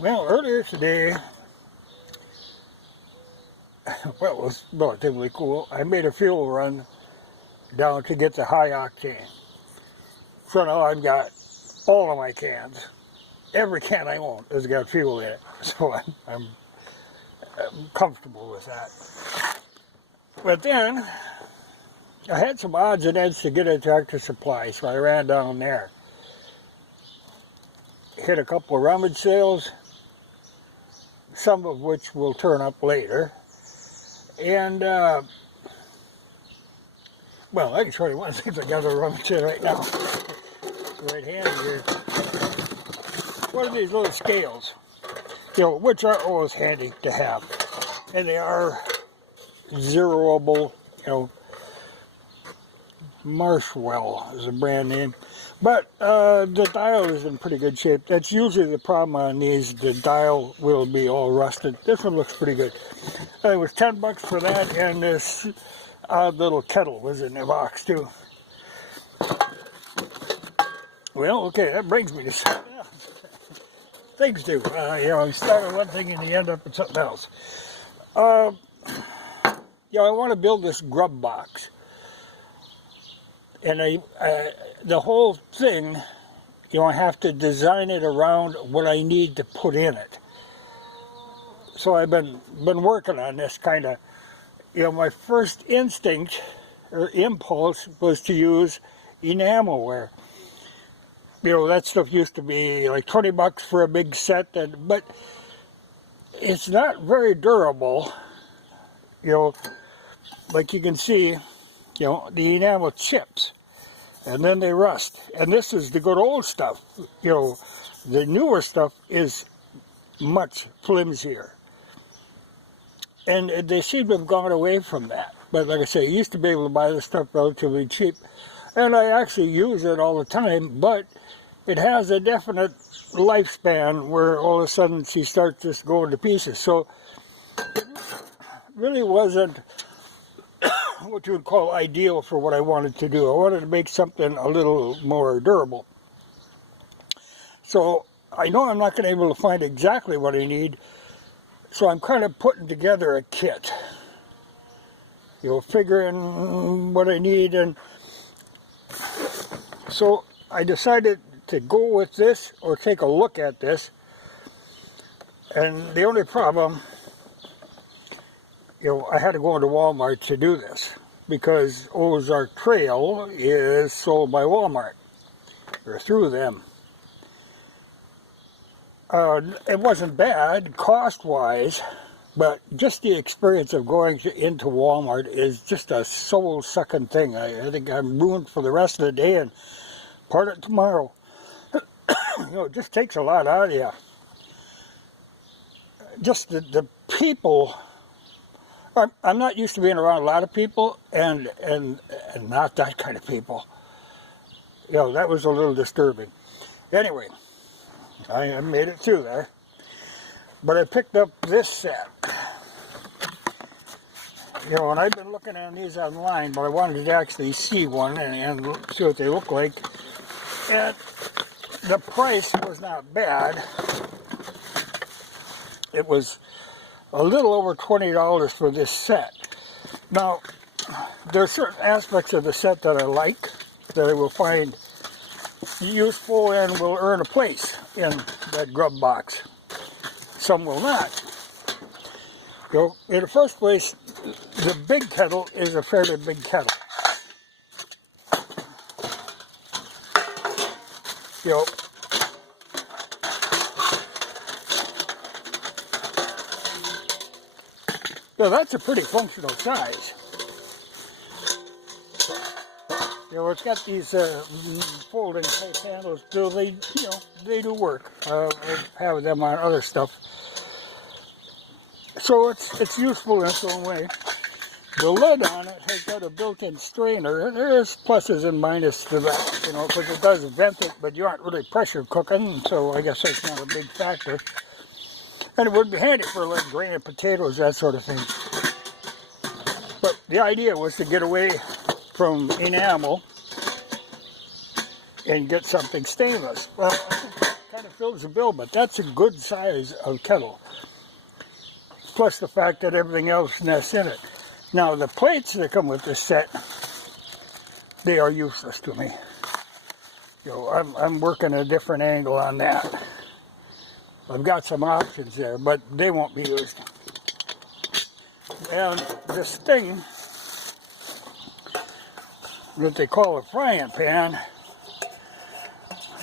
Well, earlier today, well, it was relatively cool. I made a fuel run down to get the high octane. So now I've got all of my cans. Every can I own has got fuel in it. So I'm comfortable with that. But then I had some odds and ends to get a Tractor Supply, so I ran down there. Hit a couple of rummage sales, some of which will turn up later. And, well, I can show you one thing I got a rummage sale right now. Right hand here. One of these little scales, which are always handy to have. And they are zeroable, Marshwell is a brand name. But the dial is in pretty good shape. That's usually the problem on these. The dial will be all rusted. This one looks pretty good. It was $10 for that, and this odd little kettle was in the box too. Well, okay, that brings me to something else. Things do. You start on one thing and you end up with something else. I want to build this grub box. And the whole thing, I have to design it around what I need to put in it. So I've been working on this kind of, my first instinct or impulse was to use enamelware. That stuff used to be like $20 for a big set, but it's not very durable. Like you can see, the enamel chips, and then they rust. And this is the good old stuff. The newer stuff is much flimsier. And they seem to have gone away from that. But like I say, you used to be able to buy this stuff relatively cheap. And I actually use it all the time, but it has a definite lifespan where all of a sudden she starts just going to pieces. So it really wasn't what you would call ideal for what I wanted to do. I wanted to make something a little more durable. So I know I'm not going to be able to find exactly what I need, so I'm kind of putting together a kit. Figuring what I need, and so I decided to go with this or take a look at this. And the only problem, I had to go into Walmart to do this because Ozark Trail is sold by Walmart, or through them. It wasn't bad cost-wise, but just the experience of going into Walmart is just a soul-sucking thing. I think I'm ruined for the rest of the day and part of tomorrow. It just takes a lot out of you. Just the people. I'm not used to being around a lot of people, and not that kind of people. That was a little disturbing. Anyway, I made it through there. But I picked up this set. And I've been looking on these online, but I wanted to actually see one and see what they look like. And the price was not bad. It was a little over $20 for this set. Now, there are certain aspects of the set that I like, that I will find useful and will earn a place in that grub box. Some will not. In the first place, the big kettle is a fairly big kettle. That's a pretty functional size. It's got these folding type handles, so they do work. I have them on other stuff. So it's useful in its own way. The lid on it has got a built-in strainer. There's pluses and minuses to that, because it does vent it, but you aren't really pressure cooking, so I guess that's not a big factor. And it would be handy for like graining potatoes, that sort of thing. But the idea was to get away from enamel and get something stainless. Well, I kind of fills the bill, but that's a good size of kettle. Plus the fact that everything else nests in it. Now the plates that come with this set, they are useless to me. I'm working a different angle on that. I've got some options there, but they won't be used. And this thing that they call a frying pan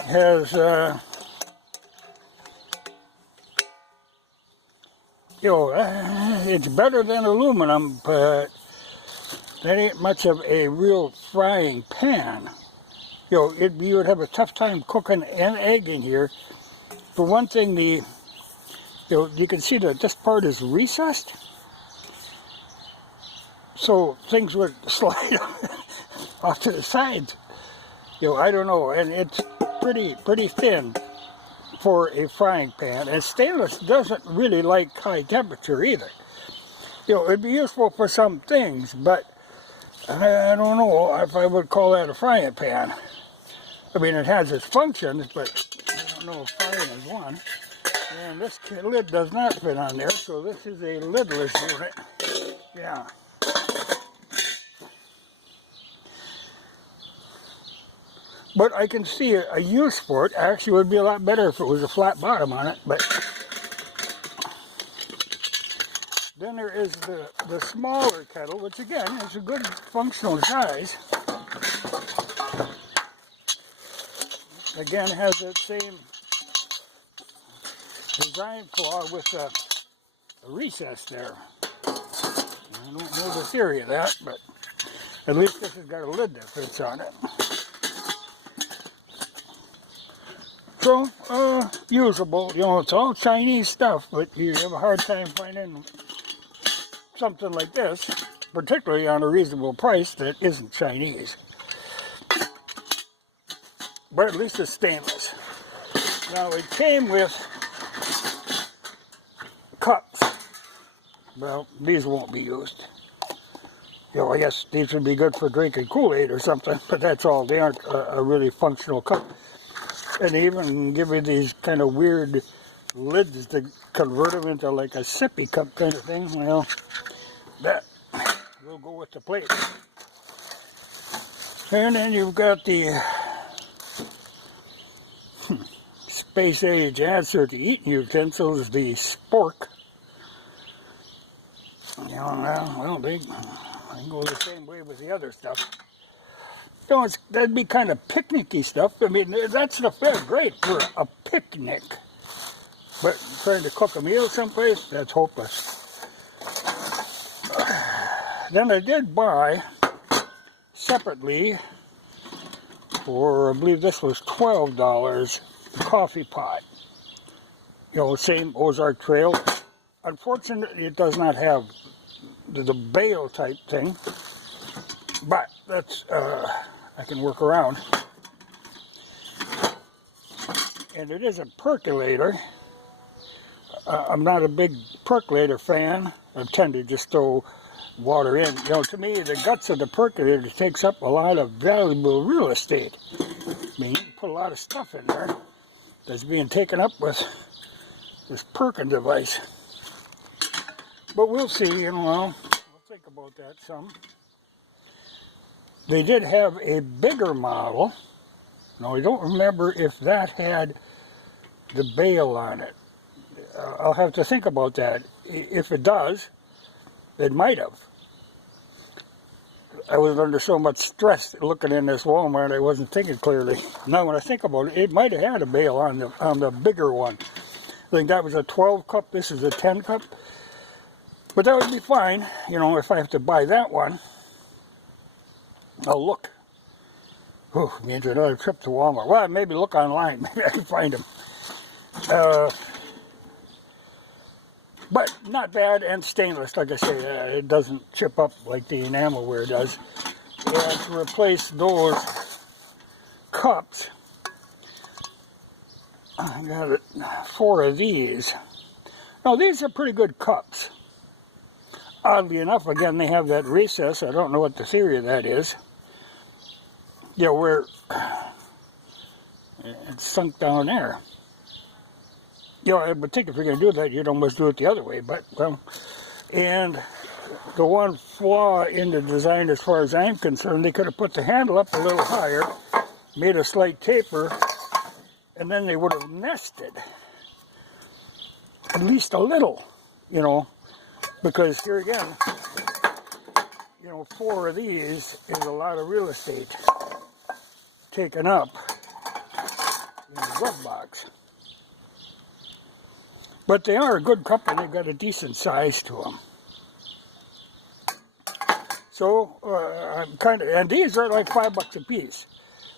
has, it's better than aluminum, but that ain't much of a real frying pan. You would have a tough time cooking an egg in here. For one thing, you can see that this part is recessed, so things would slide off to the sides. I don't know, and it's pretty thin for a frying pan. And stainless doesn't really like high temperature either. It'd be useful for some things, but I don't know if I would call that a frying pan. I mean, it has its functions, but I don't know if frying is one. And this lid does not fit on there, so this is a lidless unit. Yeah. But I can see a use for it. Actually, it would be a lot better if it was a flat bottom on it. But then there is the smaller kettle, which again is a good functional size. Again, has that same design flaw with a recess there. I don't know the theory of that, but at least this has got a lid that fits on it. So, usable. It's all Chinese stuff, but you have a hard time finding something like this, particularly on a reasonable price, that isn't Chinese. But at least it's stainless. Now, it came with cups. Well, these won't be used. I guess these would be good for drinking Kool-Aid or something, but that's all. They aren't a really functional cup. And they even give you these kind of weird lids to convert them into like a sippy cup kind of thing. Well, that will go with the plate. And then you've got the space age answer to eating utensils, the spork. Well, they can go the same way with the other stuff. That'd be kind of picnicky stuff. I mean, that stuff is great for a picnic. But trying to cook a meal someplace, that's hopeless. Then I did buy separately for, I believe this was $12, coffee pot. Same Ozark Trail. Unfortunately, it does not have the bale type thing, but that's, I can work around. And it is a percolator. I'm not a big percolator fan. I tend to just throw water in. To me, the guts of the percolator takes up a lot of valuable real estate. I mean, you can put a lot of stuff in there that's being taken up with this perking device. But we'll see, I'll think about that some. They did have a bigger model. Now, I don't remember if that had the bale on it. I'll have to think about that. If it does, it might have. I was under so much stress looking in this Walmart, I wasn't thinking clearly. Now, when I think about it, it might have had a bale on the bigger one. I think that was a 12 cup. This is a 10 cup. But that would be fine, if I have to buy that one. I'll look. Means another trip to Walmart. Well, maybe look online. Maybe I can find them. But not bad, and stainless, like I say. It doesn't chip up like the enamelware does. And to replace those cups, I got 4 of these. Now, these are pretty good cups. Oddly enough, again, they have that recess. I don't know what the theory of that is. Where it's sunk down there. You know, I would think if you're going to do that, you'd almost do it the other way, but, well, and the one flaw in the design as far as I'm concerned, they could have put the handle up a little higher, made a slight taper, and then they would have nested at least a little, you know, because here again, you know, 4 of these is a lot of real estate taken up in the glove box. But they are a good company. They've got a decent size to them. So I'm kind of, and these are like $5 a piece.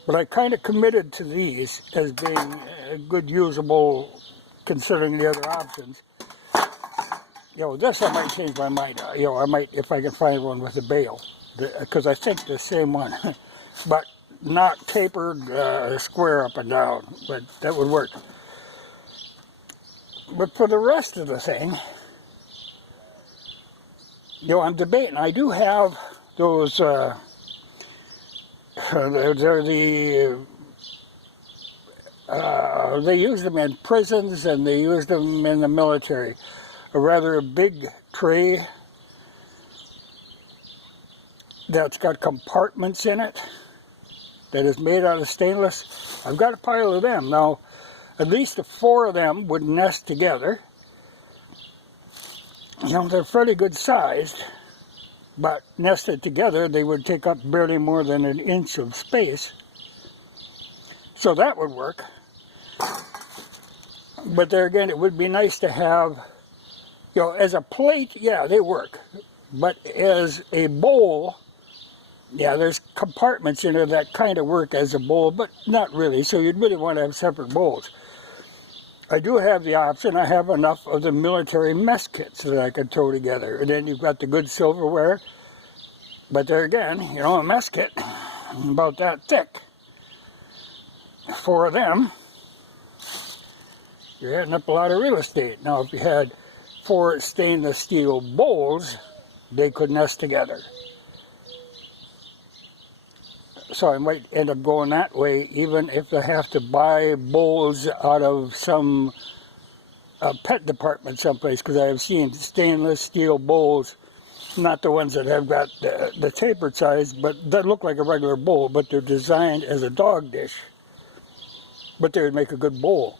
But I kind of committed to these as being good, usable, considering the other options. You know, this I might change my mind. You know, I might, if I can find one with a bail, because I think the same one, but not tapered square up and down. But that would work. But for the rest of the thing, you know, I'm debating. I do have those, they're they use them in prisons and they use them in the military. A rather big tray that's got compartments in it that is made out of stainless. I've got a pile of them. Now, at least the 4 of them would nest together. You know, they're fairly good sized, but nested together, they would take up barely more than an inch of space. So that would work. But there again, it would be nice to have, you know, as a plate, yeah, they work. But as a bowl, yeah, there's compartments in there that kind of work as a bowl, but not really. So you'd really want to have separate bowls. I do have the option. I have enough of the military mess kits that I could throw together. And then you've got the good silverware. But there again, you know, a mess kit, about that thick. 4 of them, you're adding up a lot of real estate. Now, if you had 4 stainless steel bowls, they could nest together. So I might end up going that way, even if I have to buy bowls out of some pet department someplace, because I have seen stainless steel bowls, not the ones that have got the tapered size, but that look like a regular bowl, but they're designed as a dog dish. But they would make a good bowl.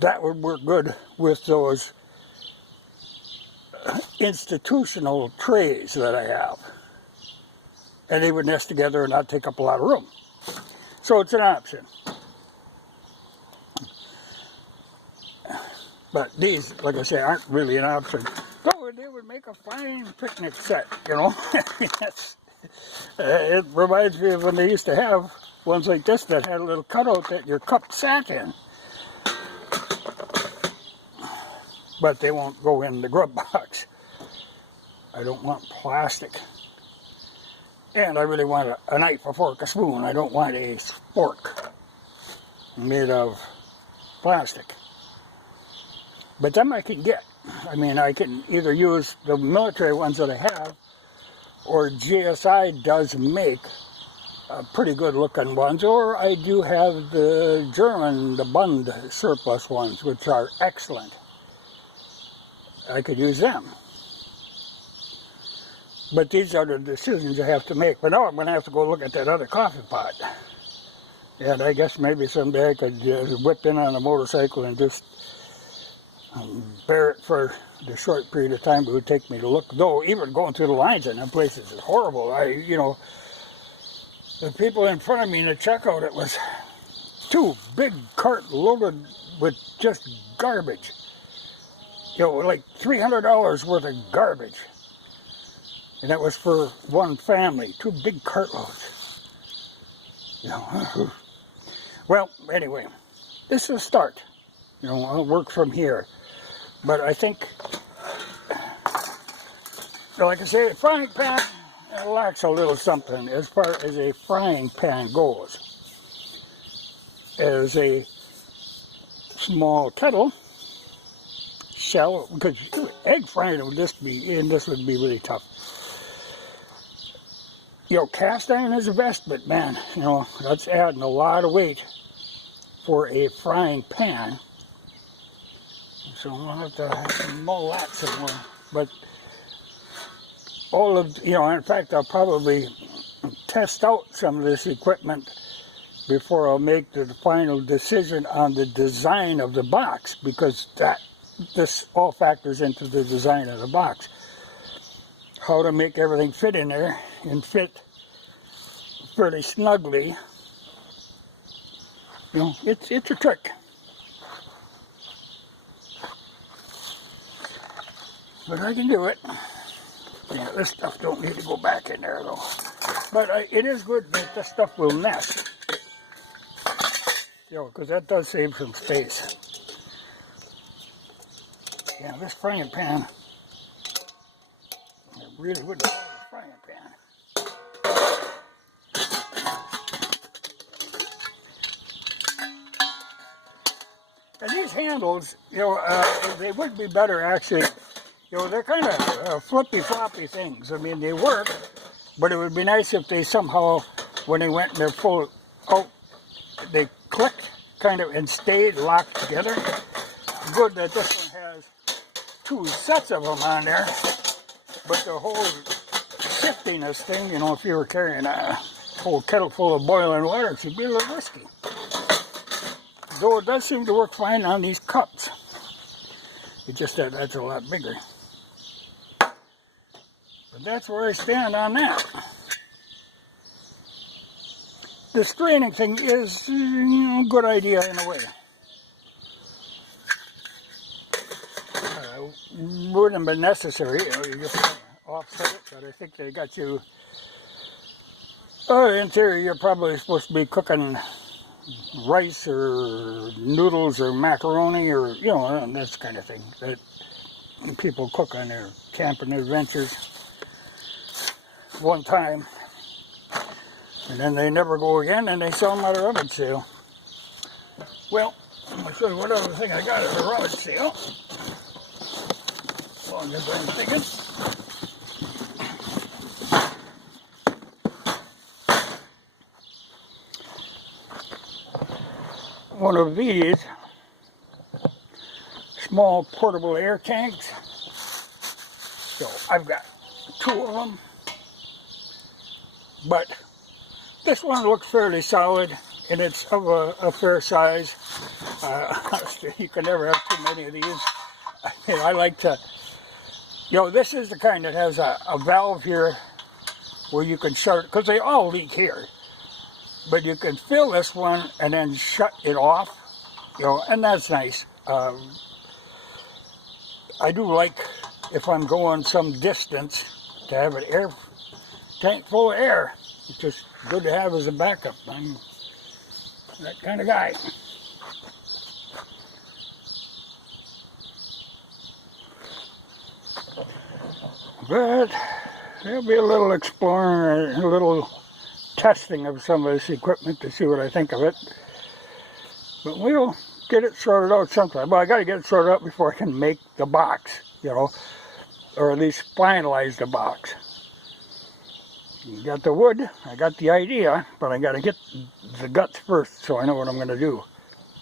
That would work good with those institutional trays that I have. And they would nest together and not take up a lot of room. So it's an option. But these, like I say, aren't really an option. Though they would make a fine picnic set, you know. It reminds me of when they used to have ones like this that had a little cutout that your cup sat in. But they won't go in the grub box. I don't want plastic. And I really want a knife, a fork, a spoon. I don't want a fork made of plastic. But them I can get. I mean, I can either use the military ones that I have, or GSI does make pretty good looking ones, or I do have the German, the Bund surplus ones, which are excellent. I could use them. But these are the decisions I have to make. But now I'm going to have to go look at that other coffee pot. And I guess maybe someday I could whip in on a motorcycle and just bear it for the short period of time it would take me to look. Though even going through the lines in them places is horrible. You know, the people in front of me in the checkout, it was 2 big carts loaded with just garbage. You know, like $300 worth of garbage. And that was for one family, 2 big cartloads. You know, well, anyway, this is a start. You know, I'll work from here. But I think, like I say, a frying pan lacks a little something as far as a frying pan goes. As a small kettle, shallow, because egg frying would just be, and this would be really tough. You know, cast iron is the best, but man, you know, that's adding a lot of weight for a frying pan. So we'll have to mull that some more. But all of, in fact, I'll probably test out some of this equipment before I'll make the final decision on the design of the box, because this all factors into the design of the box. How to make everything fit in there and fit fairly snugly. It's a trick. But I can do it. Yeah, this stuff don't need to go back in there though. But it is good that this stuff will nest. Because that does save some space. Yeah, this frying pan, I really wouldn't call it a frying pan. And these handles, they would be better actually. They're kind of flippy-floppy things. I mean, they work, but it would be nice if they somehow, when they went in their full out, they clicked kind of and stayed locked together. Good that this one has 2 sets of them on there, but the whole shifting this thing, if you were carrying a whole kettle full of boiling water, it should be a little risky. Though it does seem to work fine on these cups. It's just that that's a lot bigger. But that's where I stand on that. The straining thing is, a good idea in a way. Wouldn't have been necessary, you just offset it, but I think they got you. In theory, you're probably supposed to be cooking rice or noodles or macaroni or, that kind of thing that people cook on their camping adventures one time. And then they never go again, and they sell them at a rummage sale. Well, I'm going to show you what other thing I got at the rummage sale. As long as I'm thinking. One of these small portable air tanks. So I've got 2 of them. But this one looks fairly solid, and it's of a fair size. You can never have too many of these. I like to, this is the kind that has a valve here where you can shut it, because they all leak here. But you can fill this one and then shut it off, and that's nice. I do like, if I'm going some distance, to have an air tank full of air. It's just good to have as a backup. I'm that kind of guy. But there'll be a little exploring, a little testing of some of this equipment to see what I think of it. But we'll get it sorted out sometime. Well, I got to get it sorted out before I can make the box, or at least finalize the box. You got the wood, I got the idea, but I got to get the guts first so I know what I'm going to do.